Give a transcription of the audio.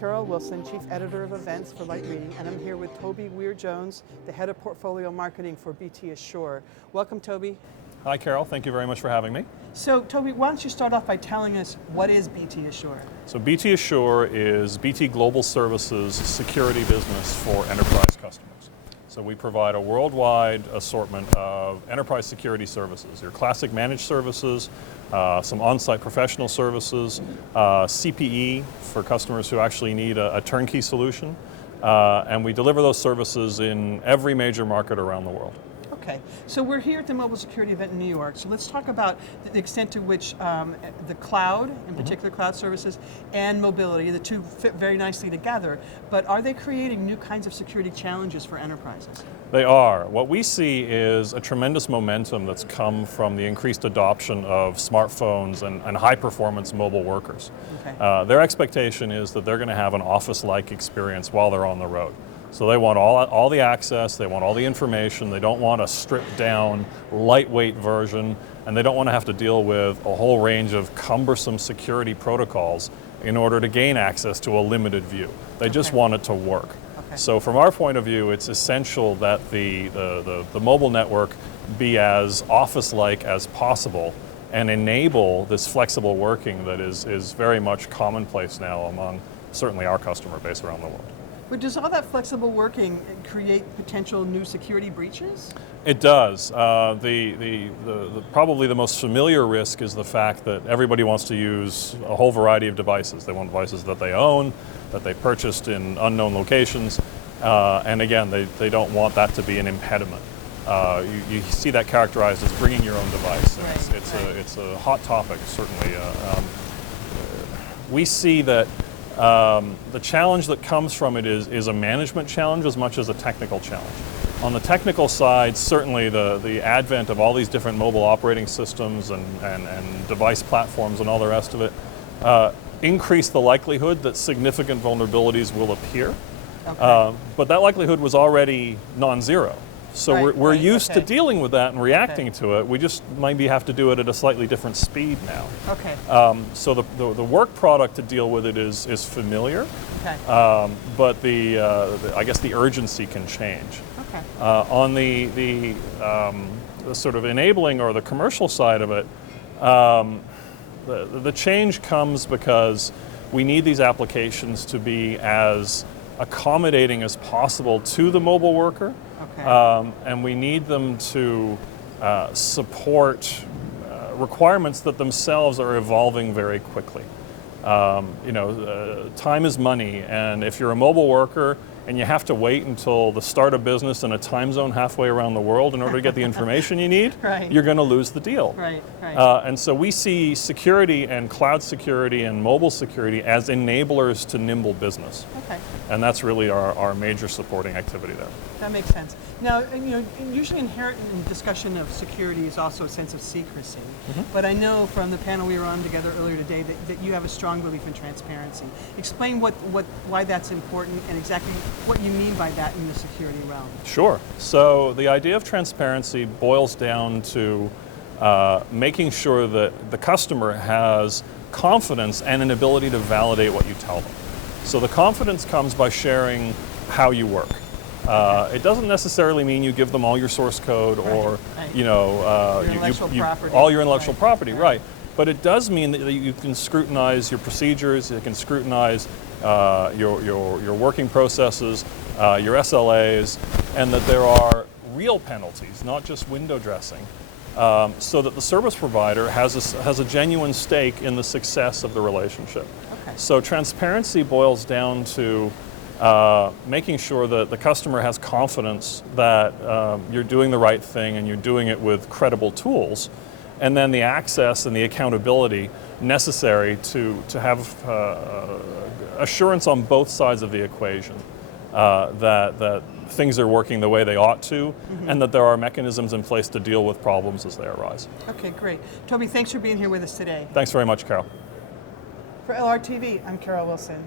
Carol Wilson, Chief Editor of Events for Light Reading, and I'm here with Toby Weir-Jones, the Head of Portfolio Marketing for BT Ashore. Welcome, Toby. Hi, Carol. Thank you very much for having me. So, Toby, why don't you start off by telling us what is BT Ashore? So BT Ashore is BT Global Services security business for enterprise customers. So we provide a worldwide assortment of enterprise security services, your classic managed services, some on-site professional services, CPE for customers who actually need a turnkey solution, and we deliver those services in every major market around the world. Okay, so we're here at the Mobile Security event in New York, so let's talk about the extent to which the cloud, in particular cloud services, and mobility, the two fit very nicely together, but are they creating new kinds of security challenges for enterprises? They are. What we see is a tremendous momentum that's come from the increased adoption of smartphones and high-performance mobile workers. Okay. Their expectation is that they're going to have an office-like experience while they're on the road. So they want all the access, they want all the information, they don't want a stripped down, lightweight version, and they don't want to have to deal with a whole range of cumbersome security protocols in order to gain access to a limited view. They just want it to work. Okay. So from our point of view, it's essential that the mobile network be as office-like as possible and enable this flexible working that is very much commonplace now among certainly our customer base around the world. But does all that flexible working create potential new security breaches? It does. Probably the most familiar risk is the fact that everybody wants to use a whole variety of devices. They want devices that they own, that they purchased in unknown locations, and again, they don't want that to be an impediment. You see that characterized as bringing your own device. Right. It's a hot topic, certainly. We see that the challenge that comes from it is a management challenge as much as a technical challenge. On the technical side, certainly the advent of all these different mobile operating systems and device platforms and all the rest of it increase the likelihood that significant vulnerabilities will appear. Okay. But that likelihood was already non-zero. So we're used to dealing with that and reacting to it. We just maybe have to do it at a slightly different speed now. Okay. So the work product to deal with it is familiar, Okay. but I guess the urgency can change. Okay. On the sort of enabling or the commercial side of it, the change comes because we need these applications to be as accommodating as possible to the mobile worker. Okay. And we need them to support requirements that themselves are evolving very quickly. Time is money, and if you're a mobile worker and you have to wait until the start of business in a time zone halfway around the world in order to get the information you need, Right. you're going to lose the deal. Right. And so we see security and cloud security and mobile security as enablers to nimble business. Okay. And that's really our major supporting activity there. That makes sense. Now, usually inherent in discussion of security is also a sense of secrecy. Mm-hmm. But I know from the panel we were on together earlier today that you have a strong belief in transparency. Explain why that's important and exactly what you mean by that in the security realm. Sure. So the idea of transparency boils down to making sure that the customer has confidence and an ability to validate what you tell them. So the confidence comes by sharing how you work. It doesn't necessarily mean you give them all your source code or all your intellectual property, right? But it does mean that you can scrutinize your procedures, you can scrutinize your working processes, your SLAs, and that there are real penalties, not just window dressing, so that the service provider has a genuine stake in the success of the relationship. Okay. So transparency boils down to making sure that the customer has confidence that you're doing the right thing and you're doing it with credible tools, and then the access and the accountability necessary to have assurance on both sides of the equation that things are working the way they ought to, and that there are mechanisms in place to deal with problems as they arise. Okay, great. Toby, thanks for being here with us today. Thanks very much, Carol. For LRTV, I'm Carol Wilson.